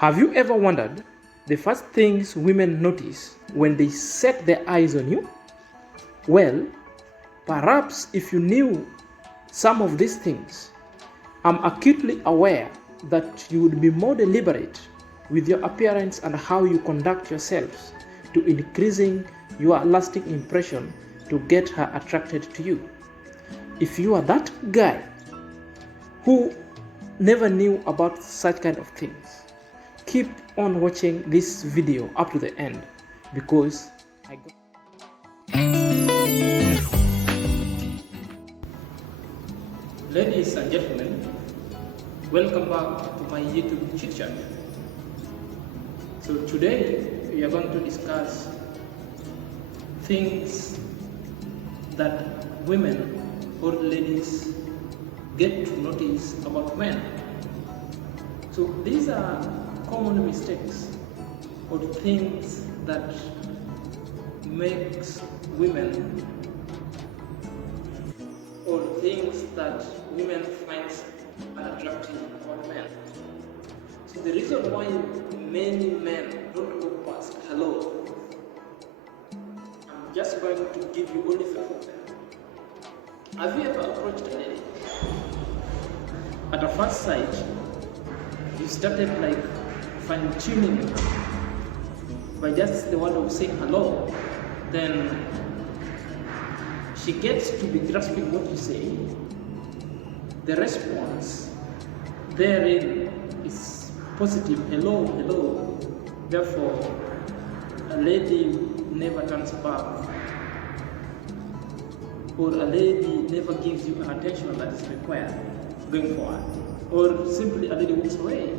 Have you ever wondered the first things women notice when they set their eyes on you? Well, perhaps if you knew some of these things, I'm acutely aware that you would be more deliberate with your appearance and how you conduct yourselves to increasing your lasting impression to get her attracted to you. If you are that guy who never knew about such kind of things, keep on watching this video up to the end because Ladies and gentlemen, welcome back to my YouTube chit chat. So today we are going to discuss things that women or ladies get to notice about men. So these are common mistakes or things that makes women or things that women find unattractive about men. So the reason why many men don't go past hello, I'm just going to give you only 5 of them. Have you ever approached a lady? At a first sight, you started like fine-tuning it by just the word of saying hello. Then she gets to be grasping what you say. The response therein is positive, hello, hello. Therefore, a lady never turns back, or a lady never gives you an attention that is required going forward, or simply a lady walks away,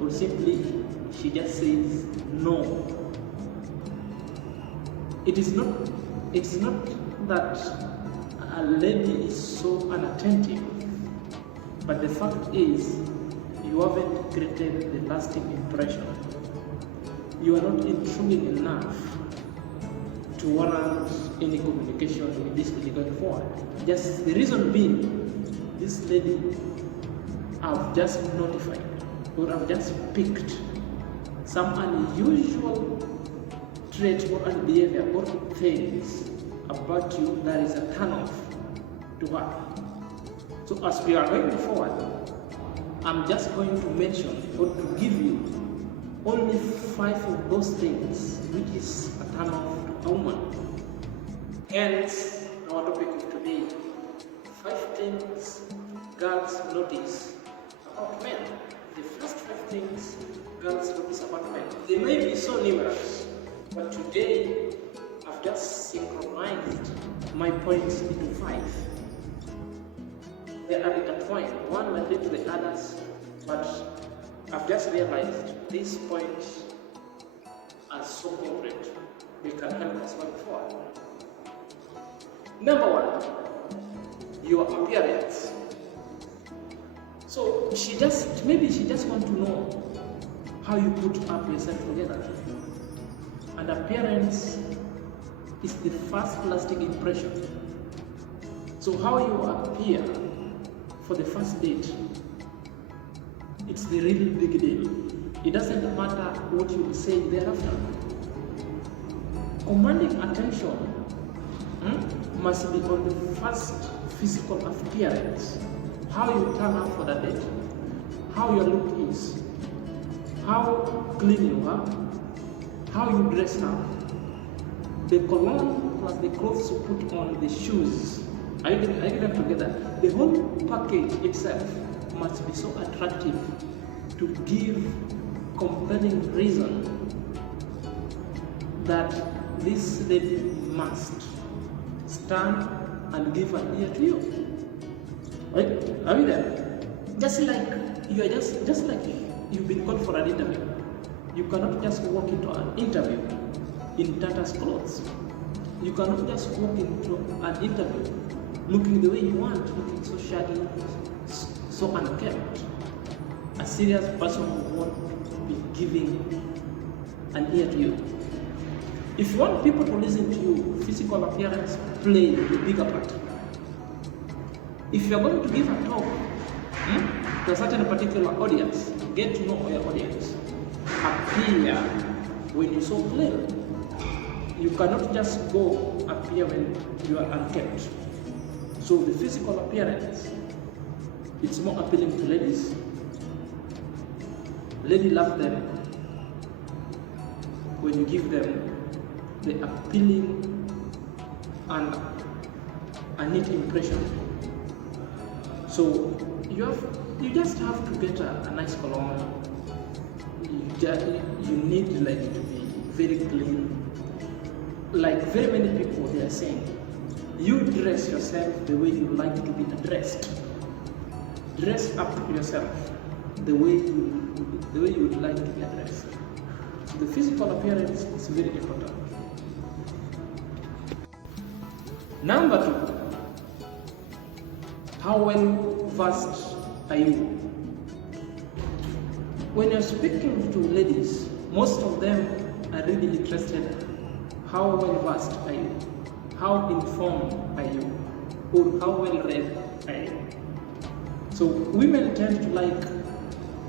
or simply she just says no. It is not that a lady is so unattentive, but the fact is you haven't created the lasting impression. You are not intriguing enough to warrant any communication with this lady going forward. Just the reason being, this lady I've just notified or I've just picked some unusual trait or behavior or things about you that is a turn-off to her. So as we are going forward, I'm just going to mention or to give you only 5 of those things which is a turn-off to a woman. Hence, our topic of today, 5 things girls notice about men. The first 5 things girls notice about men. They may be so numerous, but today I've just synchronized my points into 5. They are intertwined, one might lead to the others, but I've just realized these points are so concrete, they can help us going forward. Number 1, your appearance. So maybe she just wants to know how you put up yourself together. And appearance is the first lasting impression. So how you appear for the first date, it's the really big deal. It doesn't matter what you will say thereafter. Commanding attention must be on the first physical appearance. How you turn up for the date, how your look is, how clean you are, how you dress up, the cologne plus the clothes you put on, the shoes, are you getting them together? The whole package itself must be so attractive to give compelling reason that this lady must stand and give an ear to you. Right? Are we there? Just like you've been called for an interview. You cannot just walk into an interview in Tata's clothes. You cannot just walk into an interview looking the way you want, looking so shaggy, so unkempt. A serious person will not be giving an ear to you. If you want people to listen to you, physical appearance plays the bigger part. If you're going to give a talk to a certain particular audience, get to know your audience. appear when you so clean. You cannot just go appear when you are unkempt. So the physical appearance, it's more appealing to ladies. Ladies love them when you give them the appealing and a neat impression. So you just have to get a nice cologne. You need like to be very clean. Like very many people, they are saying, you dress yourself the way you like to be addressed. Dress up yourself the way you would like to be addressed. So the physical appearance is very important. Number 2, how well versed are you? When you're speaking to ladies, most of them are really interested. How well versed are you? How informed are you? Or how well read are you? So women tend to like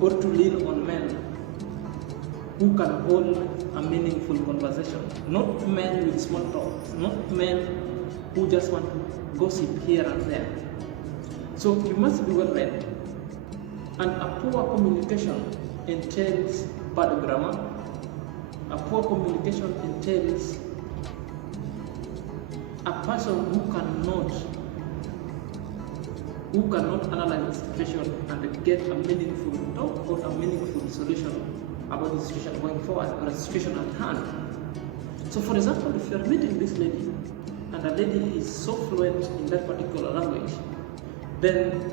or to lean on men who can hold a meaningful conversation. Not men with small talks, not men who just want to gossip here and there. So you must be well read. And a poor communication entails bad grammar. A poor communication entails a person who cannot analyze the situation and get a meaningful talk or a meaningful solution about the situation going forward or a situation at hand. So for example, if you're meeting this lady and a lady is so fluent in that particular language, then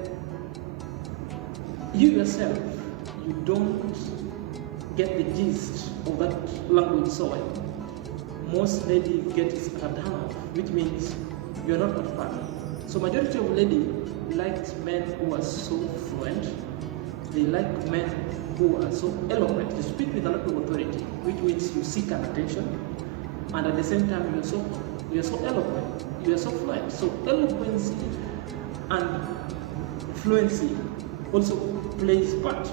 you yourself, you don't get the gist of that language so well. Most ladies get it at a turn-off, which means you're not at fun. So majority of ladies like men who are so fluent. They like men who are so eloquent. You speak with a lot of authority, which means you seek an attention, and at the same time you're so eloquent, you are so fluent. So eloquence and fluency also plays part.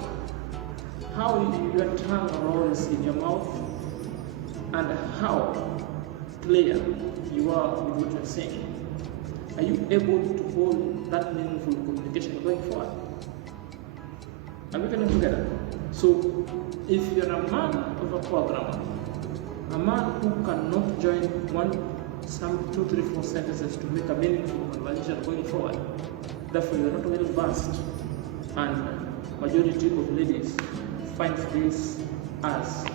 How your tongue rolls in your mouth and how clear you are with what you're saying. Are you able to hold that meaningful communication going forward? Are we getting together? So if you're a man of a poor grammar, a man who cannot join some 2, 3, 4 sentences to make a meaningful conversation going forward, therefore you're not well versed, and majority of ladies find this as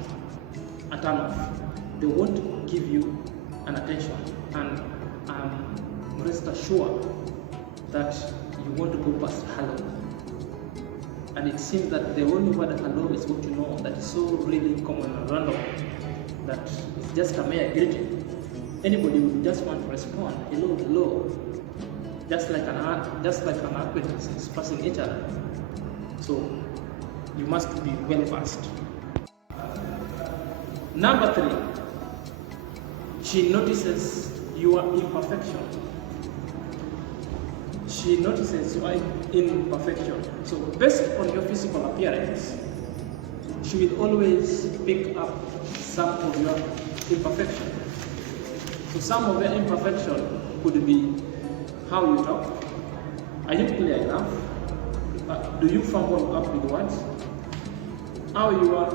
a turn off. They won't give you an attention, and rest assured that you want to go past hello. And it seems that the only word hello is what you know, that is so really common and random that it's just a mere greeting. Anybody would just want to respond, hello, hello, just like an acquaintance passing each other. So you must be well versed. Number 3, she notices your imperfection. She notices your imperfection. So based on your physical appearance, she will always pick up some of your imperfection. So some of your imperfection could be how you talk. Are you clear enough? Do you fumble up with words? How your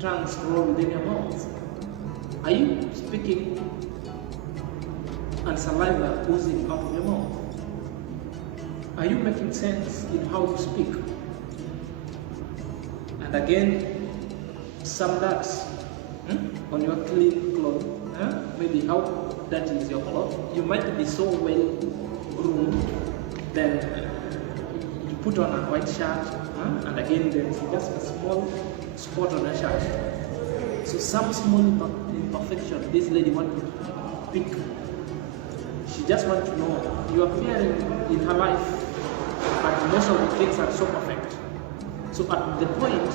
tongues roll within your mouth? Are you speaking and saliva oozing out of your mouth? Are you making sense in how you speak? And again, some dots on your clean clothes. Maybe how dirty is your cloth? You might be so well groomed, then you put on a white shirt, and again there's just a small spot on your shirt. So some small imperfection this lady wants to pick. She just wants to know you are appearing in her life, but most of the things are so perfect. So at the point,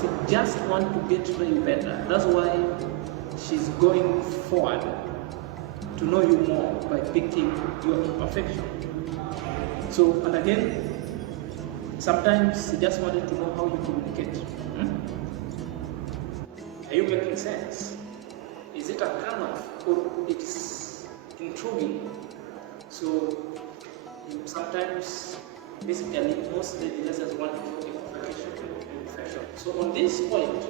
she just wants to get to know you better. That's why she's going forward to know you more by picking your imperfection. So, and again, sometimes she just wanted to know how you communicate. we making sense? Is it a turn-off or it's intriguing? So sometimes, basically, most ladies just want to do imperfection. So on this point,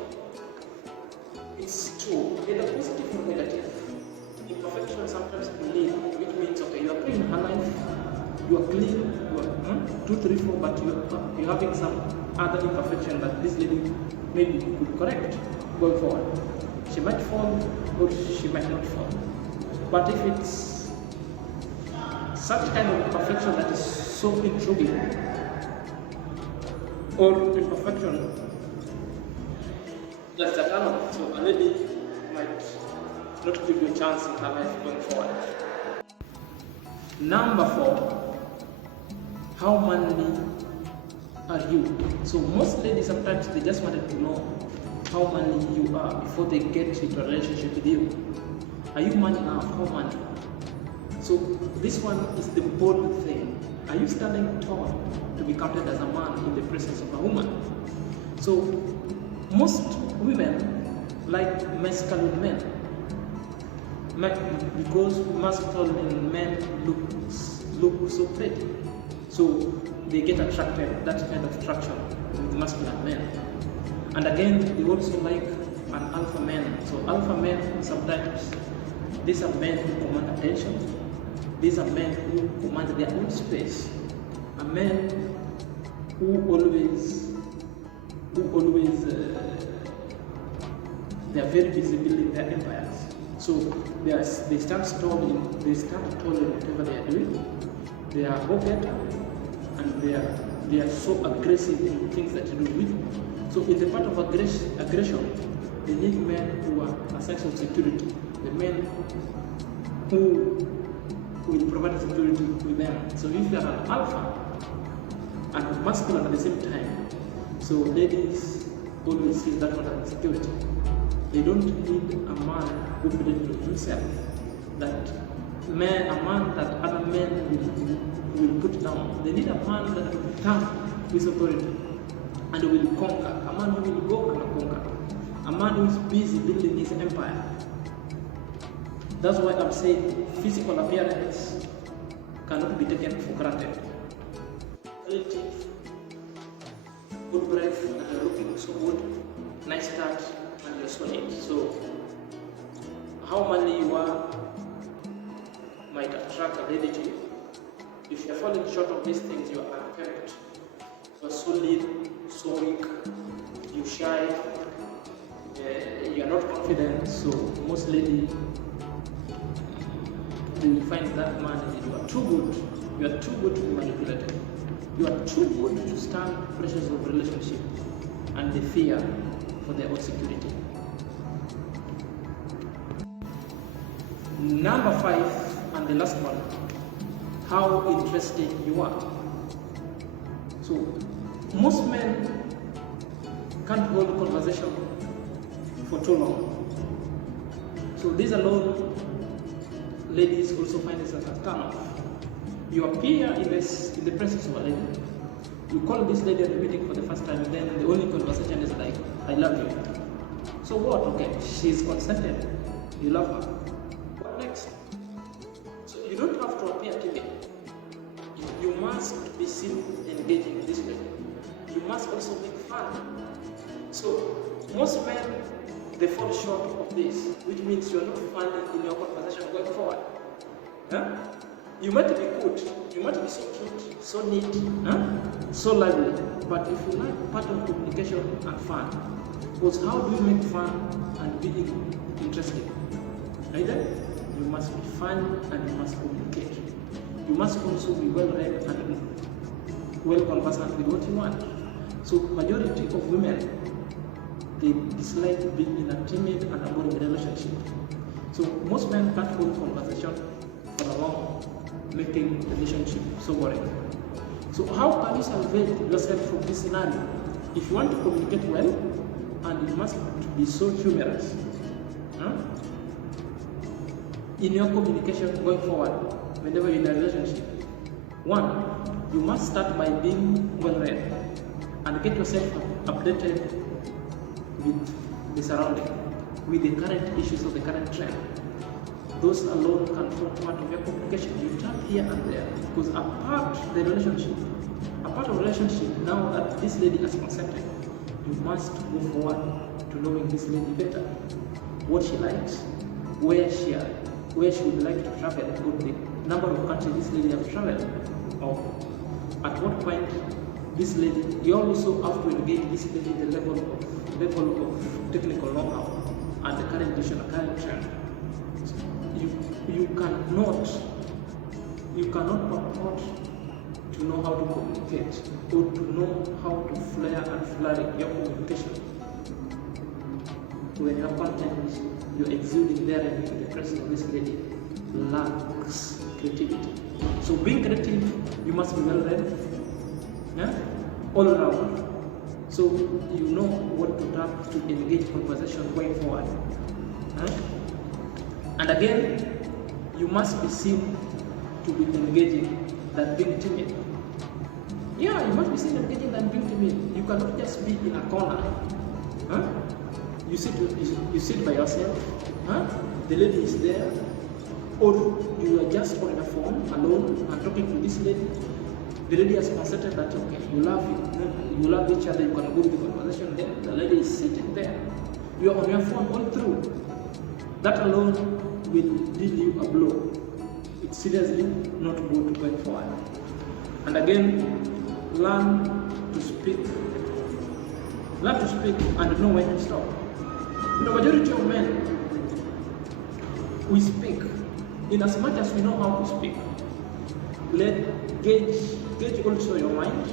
it's true, either positive or negative. Imperfection sometimes believe, which means okay, you are playing her life, you are clean, you are 2, 3, 4, but you're having some other imperfection that this lady maybe could correct going forward. She might fall or she might not fall. But if it's such kind of imperfection that is so intriguing, or imperfection that's a turn off, so a lady might not give you a chance in her life going forward. Number 4, how manly are you? So most ladies sometimes they just wanted to know how manly you are before they get into a relationship with you. Are you man enough? How manly? So this one is the bold thing. Are you standing tall to be counted as a man in the presence of a woman? So most women like masculine men because masculine men look so pretty. So they get attracted, that kind of attraction with masculine men. And again, they also like an alpha man. So alpha men, sometimes these are men who command attention. These are men who command their own space. A man who always they are very visible in their empires. So they stand tall in whatever they are doing. They are go-getter, and they are so aggressive in things that you do with. So in the part of aggression, they need men who are a sense of security. The men who will provide security with them. So if they are an alpha and masculine at the same time, so ladies always see that one as security. They don't need a man who believes in himself. A man that other men will put down. They need a man that will stand with authority and will conquer. A man who will go and conquer. A man who is busy building his empire. That's why I'm saying physical appearance cannot be taken for granted. Relative, good breath, and you're looking so good, nice start, and you're solid. So, how manly you are might attract a lady to you. If you're falling short of these things, you are unkempt, you're solid, so weak, you're shy, you're not confident. So, most ladies, they will find that man that you are too good. You are too good to be manipulated. You are too good to stand pressures of relationship and the fear for their own security. Number 5 and the last one, how interesting you are. So most men can't hold conversation for too long. So this alone, ladies also find this as a turn-off. You appear in the presence of a lady. You call this lady at the meeting for the first time, and then the only conversation is like, I love you. So what? Okay, she's consented. You love her. What next? So you don't have to appear timid. You must be seen engaging with this lady. You must also make fun. So most men, they fall short of this, which means you're not fun in your conversation going forward. Huh? You might be good, you might be so cute, so neat, so lively, but if you like part of communication and fun, because how do you make fun and be interesting? Either you must be fun and you must communicate. You must also be well read and well conversant with what you want. So majority of women, they dislike being in a timid and a boring relationship. So most men can't hold conversation for a long, making relationship so boring. So how can you salvage yourself from this scenario? If you want to communicate well, and you must be so humorous in your communication going forward, whenever you're in a relationship. 1, you must start by being well read and get yourself updated with the surrounding. with the current issues of the current trend. Those alone can form part of your communication. You tap here and there because apart of relationship, now that this lady has consented, you must move forward to knowing this lady better, what she likes, where she would like to travel, the number of countries this lady has traveled, or at what point this lady. You also have to engage this lady the level of technical know-how and the current issue, the current trend. You cannot purport to know how to communicate or to know how to flare and flurry your communication when your content you're exuding there in the presence of this lady lacks creativity. So being creative, you must be well read, all around, so you know what to tap to engage conversation going forward. And again, you must be seen to be engaging than being timid. Yeah, you must be seen engaging than being timid. You cannot just be in a corner. You sit by yourself. The lady is there, or you are just on the phone alone and talking to this lady. The lady has consented that okay, you love each other. You can go with the conversation there. The lady is sitting there. You are on your phone all through. That alone will deal you a blow. It's seriously not good going forward. And again, learn to speak and know when to stop. The majority of men, we speak in as much as we know how to speak. Gauge also your mind,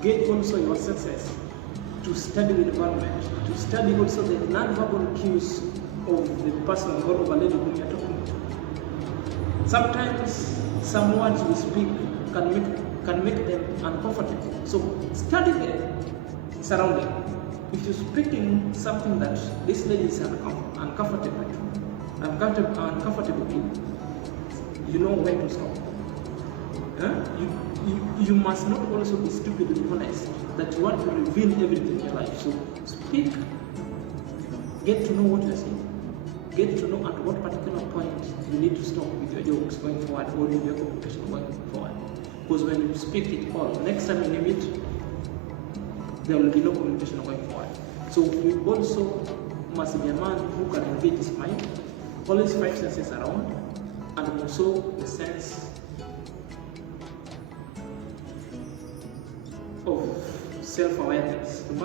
gauge also your senses, to study the environment, to study also the non-verbal cues of the person or of a lady whom you're talking to. Sometimes some words we speak can make them uncomfortable. So study the surrounding. If you're speaking something that this lady is uncomfortable with, you know when to stop. You must not also be stupidly honest that you want to reveal everything in your life. So speak, get to know what you're saying, get to know at what particular point you need to stop with your jokes going forward or with your communication going forward. Because when you speak it all, next time you meet, there will be no communication going forward. So you also must be a man who can engage his mind, all his five senses around, and also the sense of self-awareness. You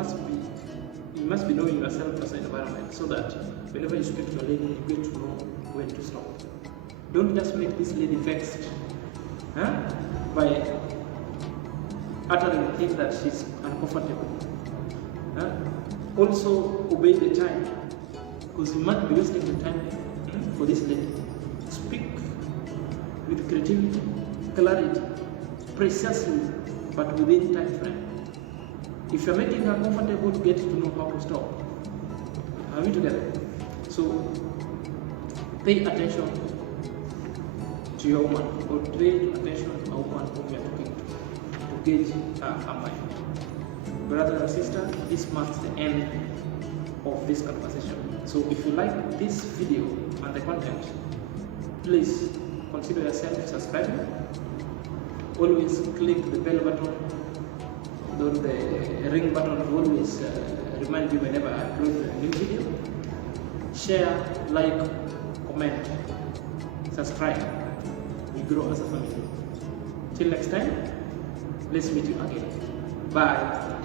must be knowing yourself as an environment, so that whenever you speak to a lady, you get to know when to stop. Don't just make this lady vexed by uttering things that she's uncomfortable. Also obey the time, because you might be wasting the time for this lady. Speak with creativity, clarity, precisely, but within time frame. If you're making her comfortable, get to know how to stop. Are we together? So pay attention to your woman, or pay attention to a woman whom you're talking to gauge her mind. Brother and sister, this marks the end of this conversation. So if you like this video and the content, please consider yourself subscribing. Always click the bell button, the ring button to always remind you whenever I upload a new video. Share, like, comment, subscribe. We grow as a family. Till next time, let's meet you again. Bye.